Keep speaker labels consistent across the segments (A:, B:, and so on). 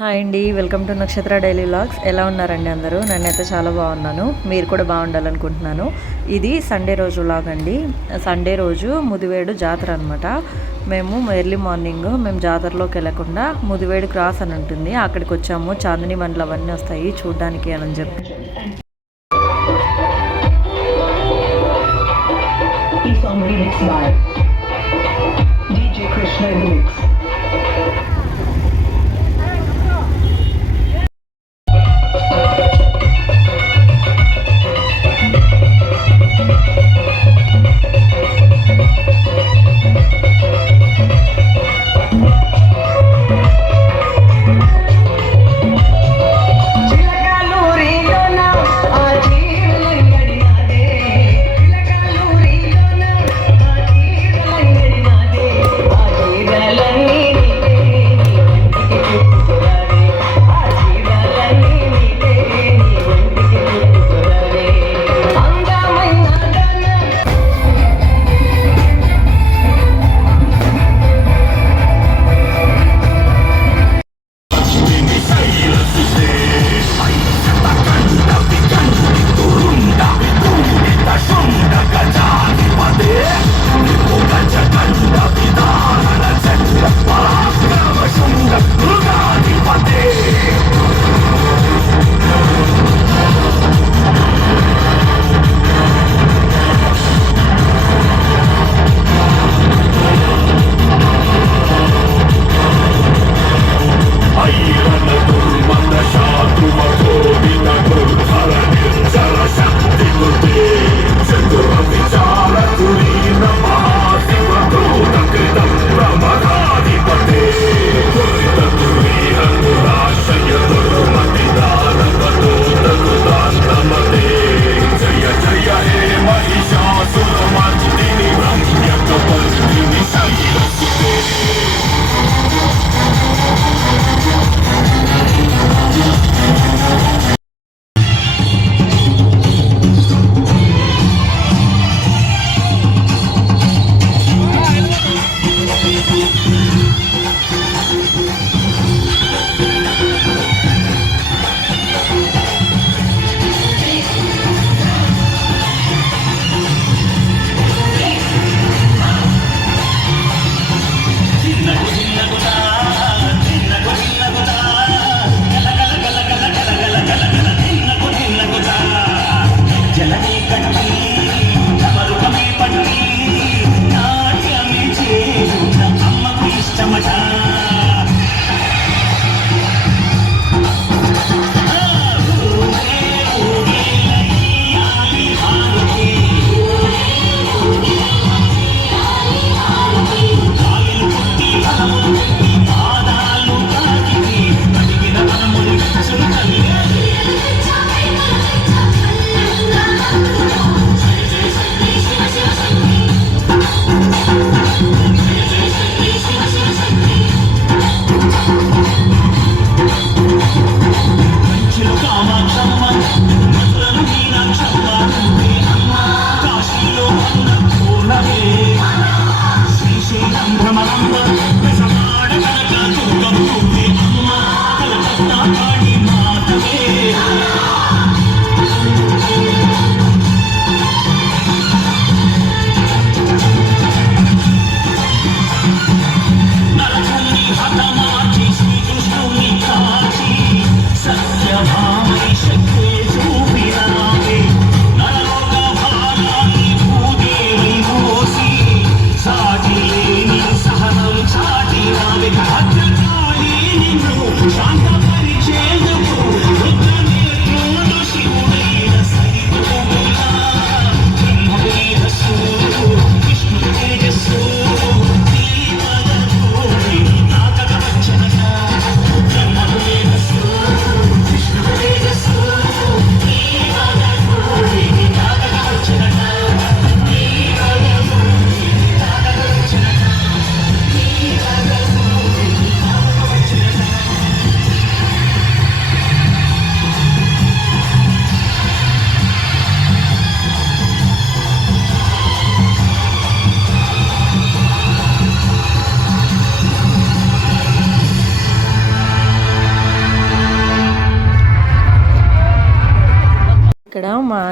A: Hi అండి welcome to Nakshatra daily vlogs ఎలా ఉన్నారండి అందరూ? నేనైతే చాలా బాగున్నాను. మీరు కూడా బాగుండాలనుకుంటున్నాను. ఇది సండే రోజు వ్లాగ్ అండి. సండే రోజు ముదివేడు జాతర అనమాట మేము ఎర్లీ మార్నింగ్ మేము జాతరలోకి వెళ్ళకుండా ముదివేడు క్రాస్ అని ఉంటుంది. అక్కడికి వచ్చాము. చాందిని బండ్లు అవన్నీ వస్తాయి చూడడానికి అని చెప్పి.
B: ఈ సాంగ్ రీమిక్స్ బై DJ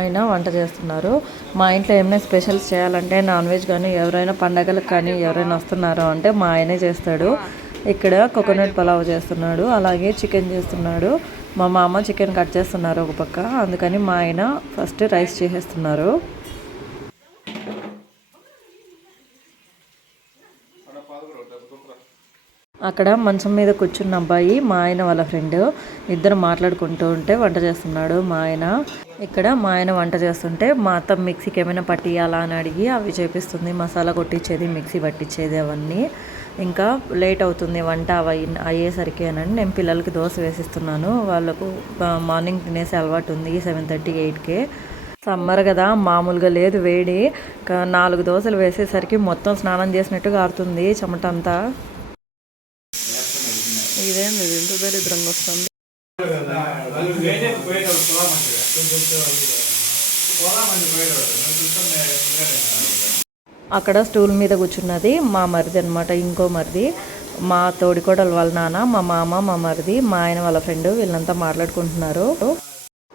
A: ఆయన వంట చేస్తున్నారు. మా ఇంట్లో ఏమైనా స్పెషల్స్ చేయాలంటే నాన్ వెజ్ కానీ ఎవరైనా పండగలకు కానీ ఎవరైనా వస్తున్నారో అంటే మా ఆయనే చేస్తాడు. ఇక్కడ కోకోనట్ పలావ్ చేస్తున్నాడు అలాగే చికెన్ చేస్తున్నాడు. మా మామ చికెన్ కట్ చేస్తున్నారు ఒక పక్క అందుకని మా ఆయన ఫస్ట్ రైస్ చేసేస్తున్నారు. అక్కడ మంచం మీద కూర్చున్న అబ్బాయి మా ఆయన వాళ్ళ ఫ్రెండ్. ఇద్దరు మాట్లాడుకుంటూ ఉంటే వంట చేస్తున్నాడు మా ఆయన. ఇక్కడ మా ఆయన వంట చేస్తుంటే మా అత్త మిక్సీకి ఏమైనా పట్టియాలా అని అడిగి అవి చేపిస్తుంది మసాలా కొట్టించేది మిక్సీ పట్టించేది అవన్నీ. ఇంకా లేట్ అవుతుంది వంట అవి అయ్యేసరికి అని నేను పిల్లలకి దోశ వేసిస్తున్నాను. వాళ్ళకు మార్నింగ్ తినేసే అలవాటు ఉంది సెవెన్ థర్టీ ఎయిట్కే సమ్మర్ కదా మామూలుగా లేదు వేడి. నాలుగు దోశలు వేసేసరికి మొత్తం స్నానం చేసినట్టు కారుతుంది చెమట అంతా ఇదేంది ఇది ఇంత దరిద్రంగా వస్తుంది అక్కడ స్టూల్ మీద కూర్చున్నది మా మరిది అనమాట ఇంకో మరిది మా తోడికోడలు వాళ్ళ నాన్న మా మామ మా మరిది మా ఆయన వాళ్ళ ఫ్రెండ్ వీళ్ళంతా మాట్లాడుకుంటున్నారు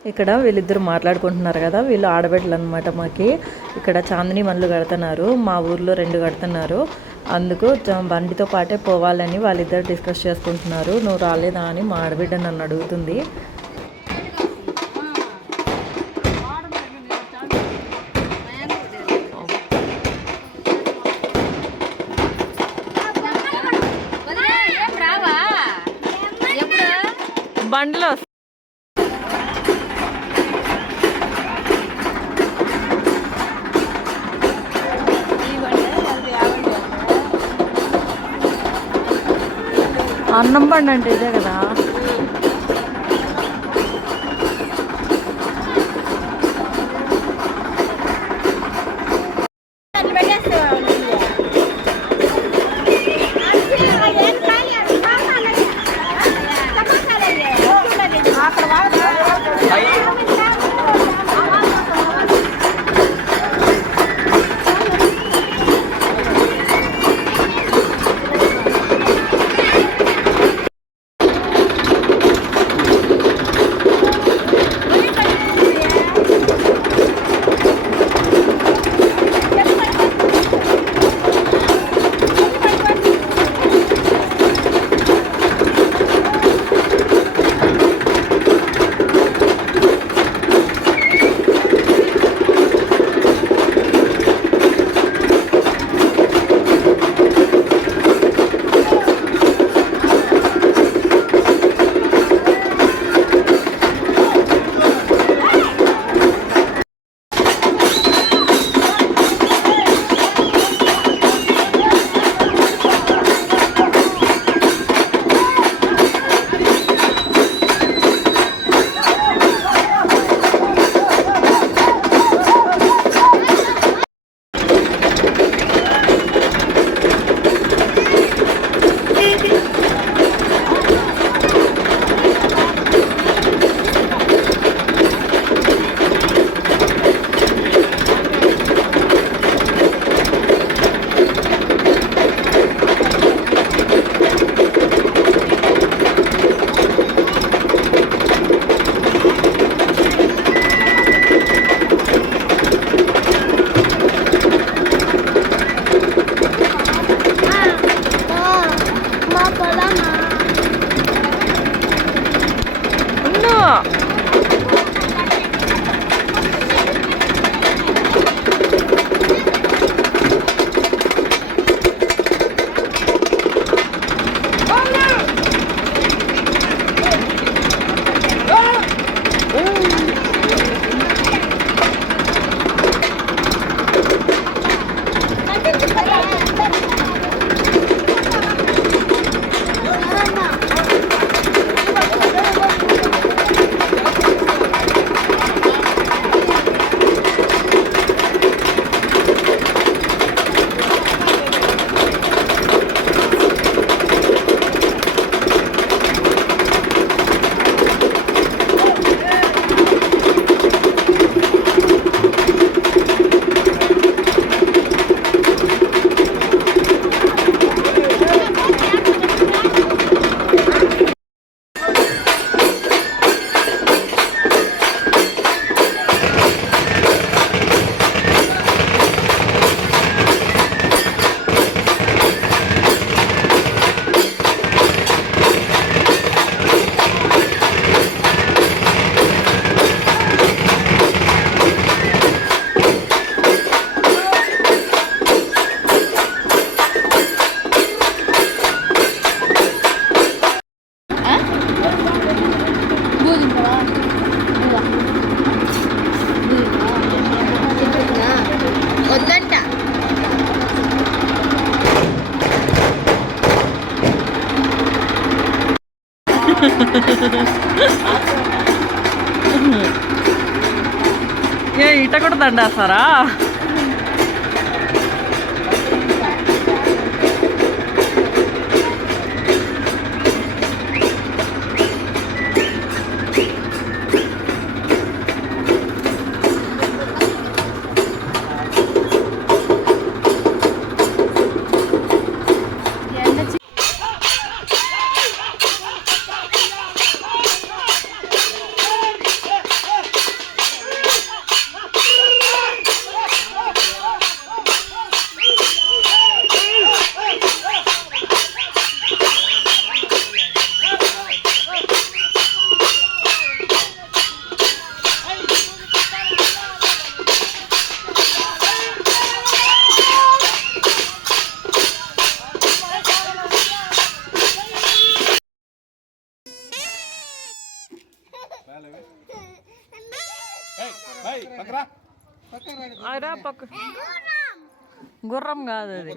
A: ఇక్కడ వీళ్ళిద్దరు మాట్లాడుకుంటున్నారు కదా వీళ్ళు ఆడబిడ్డలు అనమాట మాకి ఇక్కడ చాందిని మనులు కడుతున్నారు మా ఊర్లో రెండు కడుతున్నారు అందుకు బండితో పాటే పోవాలని వాళ్ళిద్దరు డిస్కస్ చేసుకుంటున్నారు. నువ్వు రాలేదా? అని మా ఆడబిడ్డ నన్ను అడుగుతుంది. బండిలో అన్నం బండి అంటే ఇదే కదా. standard for us. గుర్రం కాదు అది.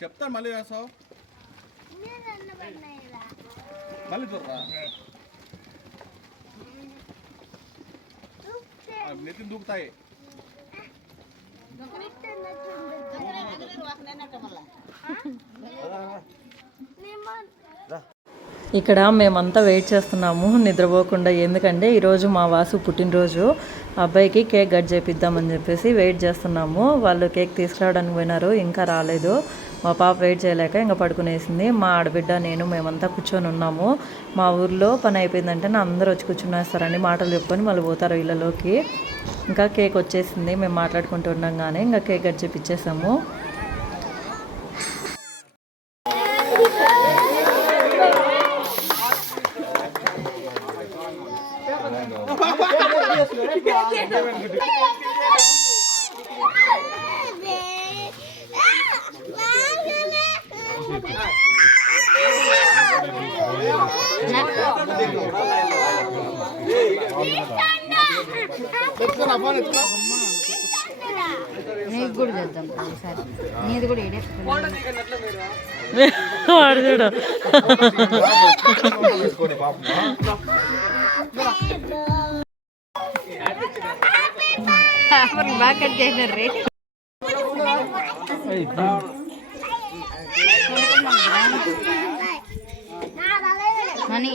C: చెప్తాను మళ్ళీ వేస్తావు మళ్ళీ చూడరా? నెత్తి దూకుతాయి.
A: ఇక్కడ మేమంతా వెయిట్ చేస్తున్నాము నిద్రపోకుండా. ఎందుకంటే ఈరోజు మా వాసు పుట్టినరోజు. అబ్బాయికి కేక్ కట్ చేపిద్దామని చెప్పేసి వెయిట్ చేస్తున్నాము. వాళ్ళు కేక్ తీసుకురావడానికి పోయినారు ఇంకా రాలేదు. మా పాప వెయిట్ చేయలేక ఇంకా పడుకునేసింది. మా ఆడబిడ్డ నేను మేమంతా కూర్చొని ఉన్నాము. మా ఊర్లో పని అయిపోయిందంటే నా అందరూ వచ్చి కూర్చునేస్తారని మాటలు చెప్పుకొని మళ్ళీ పోతారు ఇళ్ళలోకి. ఇంకా కేక్ వచ్చేసింది మేము మాట్లాడుకుంటూ ఉండగానే ఇంకా కేక్ కట్ చేపిచ్చేసాము.
D: నీకు కూడా చేద్దాం ఒకసారి నీది కూడా ఏడే
A: వాడు చూడు
D: బాగా
C: Merubahkan genre. Mani.